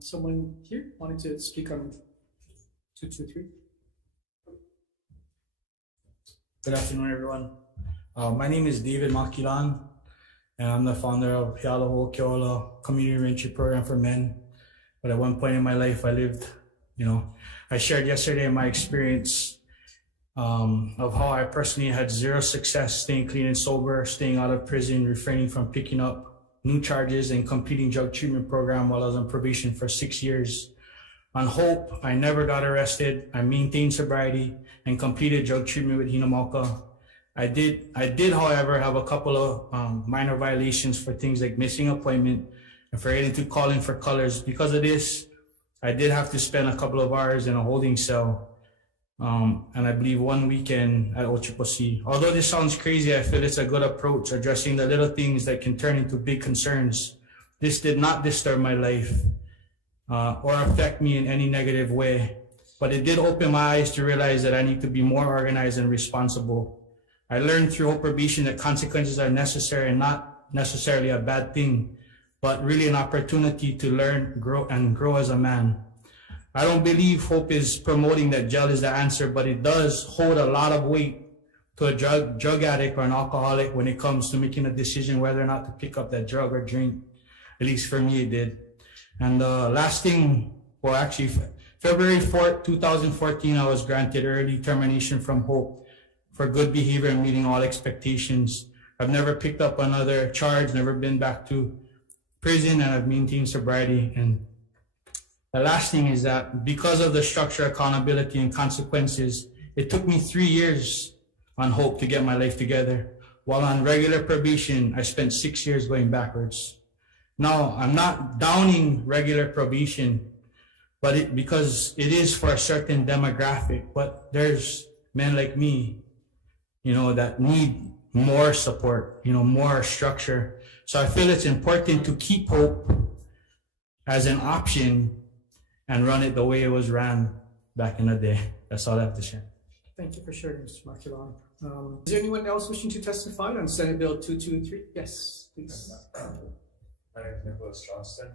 Someone here wanted to speak on 223. Good afternoon, everyone. My name is David Makilan, and I'm the founder of Kealoha Keola Community Mentorship Program for Men. But at one point in my life, I lived, I shared yesterday my experience of how I personally had zero success staying clean and sober, staying out of prison, refraining from picking up new charges, and completing drug treatment program while I was on probation for 6 years. On Hope, I never got arrested. I maintained sobriety and completed drug treatment with Hinamauka. I did, however, have a couple of minor violations for things like missing appointment and forgetting to call in for colors. Because of this, I did have to spend a couple of hours in a holding cell. And I believe one weekend at OCCC. Although this sounds crazy, I feel it's a good approach, addressing the little things that can turn into big concerns. This did not disturb my life or affect me in any negative way, but it did open my eyes to realize that I need to be more organized and responsible. I learned through Hope Probation that consequences are necessary and not necessarily a bad thing, but really an opportunity to learn, grow as a man. I don't believe Hope is promoting that jail is the answer, but it does hold a lot of weight to a drug addict or an alcoholic when it comes to making a decision whether or not to pick up that drug or drink. At least for me, it did. And last thing, well, actually, February 4th, 2014, I was granted early termination from Hope for good behavior and meeting all expectations. I've never picked up another charge, never been back to prison, and I've maintained sobriety. And the last thing is that because of the structure, accountability, and consequences, it took me 3 years on Hope to get my life together. While on regular probation, I spent 6 years going backwards. Now, I'm not downing regular probation, but because it is for a certain demographic, but there's men like me, that need more support, more structure. So I feel it's important to keep Hope as an option and run it the way it was ran back in the day. That's all I have to share. Thank you for sharing, Mr. Makilan. Is there anyone else wishing to testify on Senate Bill 223? Yes, please. My name is Nicholas Johnston,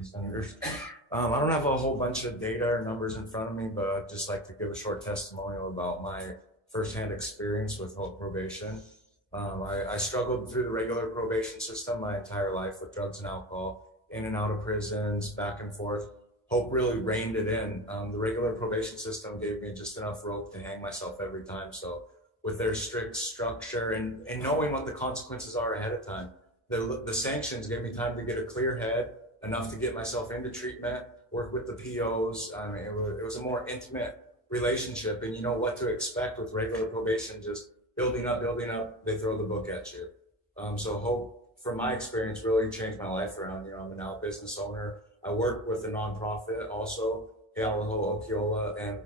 Senators. I don't have a whole bunch of data or numbers in front of me, but I'd just like to give a short testimonial about my firsthand experience with Hope Probation. I struggled through the regular probation system my entire life with drugs and alcohol, in and out of prisons, back and forth. Hope really reined it in. The regular probation system gave me just enough rope to hang myself every time. So with their strict structure and knowing what the consequences are ahead of time, the sanctions gave me time to get a clear head, enough to get myself into treatment, work with the POs. I mean, it was a more intimate relationship, and you know what to expect with regular probation, just building up, they throw the book at you. So Hope, from my experience, really changed my life around. I'm now a business owner. I work with a nonprofit also, Kealoha Keola, and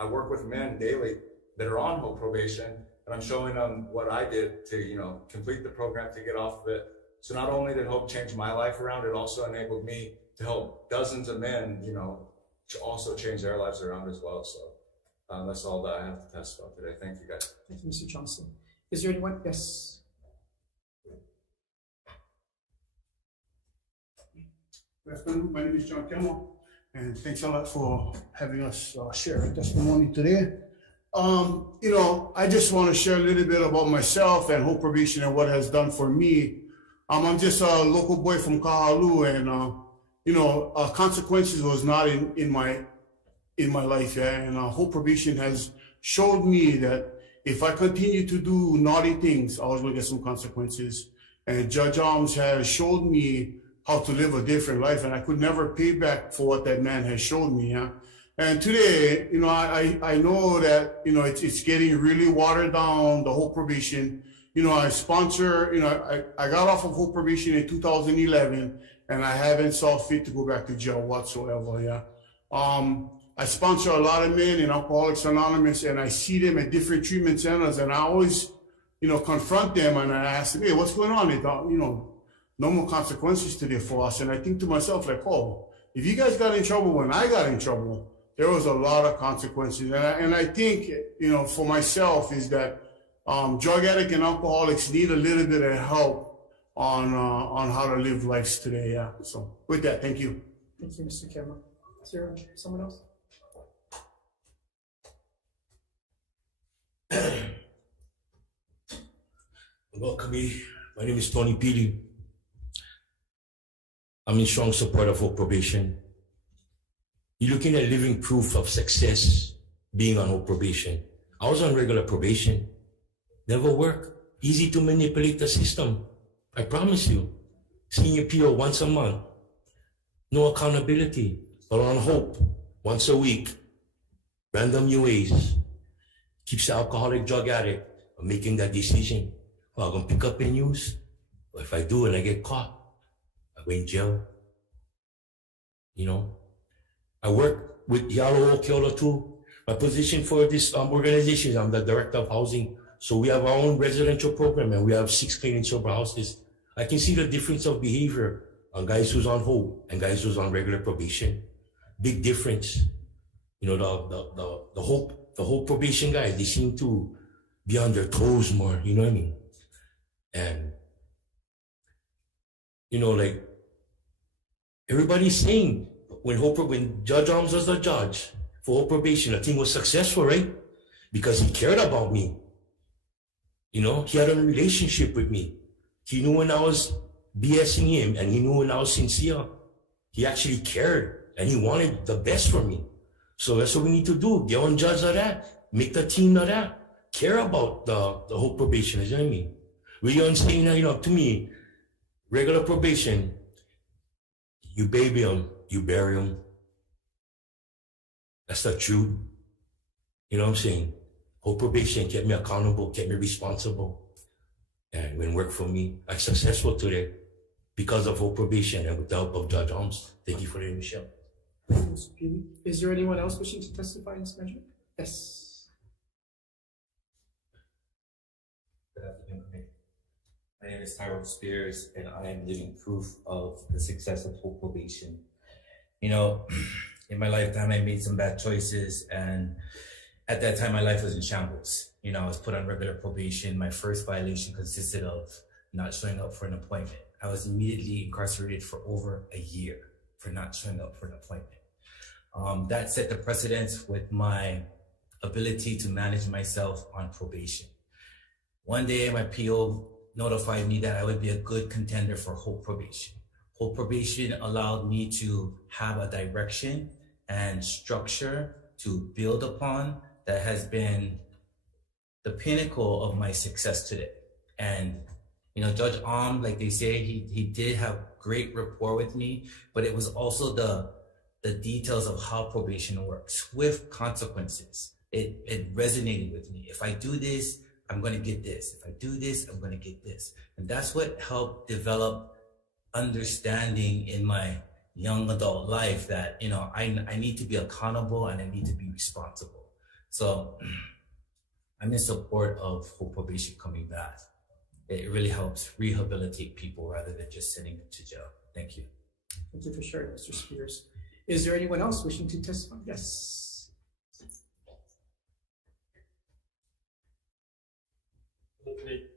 I work with men daily that are on Hope Probation, and I'm showing them what I did to, complete the program, to get off of it. So not only did Hope change my life around, it also enabled me to help dozens of men, to also change their lives around as well. So that's all that I have to test about today. Thank you, guys. Thank you, Mr. Johnson. Is there anyone? Yes. Good afternoon. My name is John Kimmel, and thanks a lot for having us share our testimony today. I just want to share a little bit about myself and Hope Probation and what it has done for me. I'm just a local boy from Kahalu, and consequences was not in my life, yeah. And Hope Probation has showed me that if I continue to do naughty things, I was going to get some consequences. And Judge Arms has showed me how to live a different life, and I could never pay back for what that man has shown me. Yeah? And today, I know that, it's getting really watered down, the Hope Probation. I sponsor, I got off of Hope Probation in 2011, and I haven't saw fit to go back to jail whatsoever. Yeah. I sponsor a lot of men in Alcoholics Anonymous, and I see them at different treatment centers, and I always, confront them, and I ask them, hey, what's going on? They thought, no more consequences today for us. And I think to myself, like, oh, if you guys got in trouble when I got in trouble, there was a lot of consequences. And I think, for myself is that drug addicts and alcoholics need a little bit of help on how to live lives today. Yeah. So with that, thank you. Thank you, Mr. Kema. Is there someone else? Welcome me. My name is Tony Pili. I'm in strong support of Hope Probation. You're looking at living proof of success being on Hope Probation. I was on regular probation. Never worked. Easy to manipulate the system. I promise you. Seeing your PO once a month. No accountability. But on Hope, once a week. Random UAs. Keeps the alcoholic drug addict from making that decision. Well, I'm gonna pick up and use. But if I do and I get caught, I go in jail. You know? I work with Yalo Keola too. My position for this organization is I'm the director of housing. So we have our own residential program and we have 6 clean and sober houses. I can see the difference of behavior on guys who's on Hope and guys who's on regular probation. Big difference. You know, the Hope probation guys, they seem to be on their toes more, you know what I mean? And, you know, like, everybody's saying when Judge Arms was the judge for Hope Probation, the thing was successful, right? Because he cared about me. You know, he had a relationship with me. He knew when I was BSing him and he knew when I was sincere. He actually cared and he wanted the best for me. So that's what we need to do. Get on judge of that. Make the team of that. Care about the Hope Probation, you know what I mean? When you're saying that, you know, to me, regular probation, you baby them, you bury them. That's the truth. You know what I'm saying? Hope Probation kept me accountable, kept me responsible. And when work for me, I'm successful today because of Hope Probation and with the help of Judge Holmes. Thank you for the Michelle. Thank you, Mr. Peavy. Is there anyone else wishing to testify in this measure? Yes. Good afternoon, Committee. My name is Tyrone Spears, and I am living proof of the success of Hope Probation. You know, in my lifetime, I made some bad choices, and at that time, my life was in shambles. You know, I was put on regular probation. My first violation consisted of not showing up for an appointment. I was immediately incarcerated for over a year for not showing up for an appointment. That set the precedence with my ability to manage myself on probation. One day, my PO notified me that I would be a good contender for Hope Probation. Hope Probation allowed me to have a direction and structure to build upon that has been the pinnacle of my success today. And, you know, Judge like they say, he did have great rapport with me, but it was also the details of how probation works with consequences. It resonated with me. If I do this, I'm going to get this. If I do this, I'm going to get this. And that's what helped develop understanding in my young adult life that, you know, I need to be accountable and I need to be responsible. So I'm in support of Hope Probation coming back. It really helps rehabilitate people rather than just sending them to jail. Thank you. Thank you for sharing, Mr. Spears. Is there anyone else wishing to testify? Yes.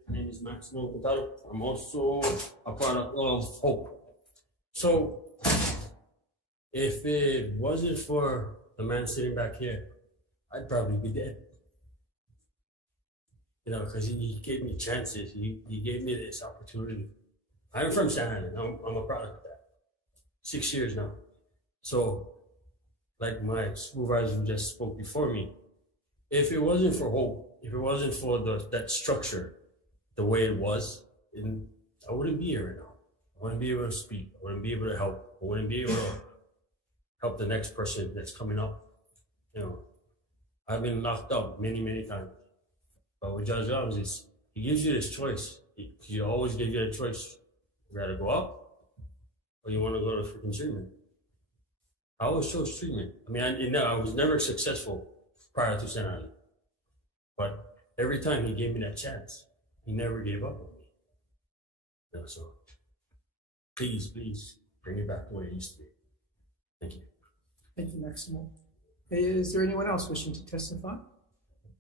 My name is Maximo Cotaro. I'm also a product of Hope. So, if it wasn't for the man sitting back here, I'd probably be dead. You know, because he gave me chances. He gave me this opportunity. I'm from San Island. I'm a product of that. 6 years now. So, like my supervisor who just spoke before me, if it wasn't for Hope, if it wasn't for that structure, the way it was, I wouldn't be here right now. I wouldn't be able to speak. I wouldn't be able to help. I wouldn't be able to help the next person that's coming up. You know, I've been locked up many, many times. But with Judge Arms, he gives you this choice. He always gives you a choice. You gotta go up, or you want to go to freaking treatment. I always chose treatment. I mean, I was never successful prior to San Island. But every time he gave me that chance, he never gave up on me. You know, so please bring it back to what it used to be. Thank you. Thank you, Maximo. Is there anyone else wishing to testify?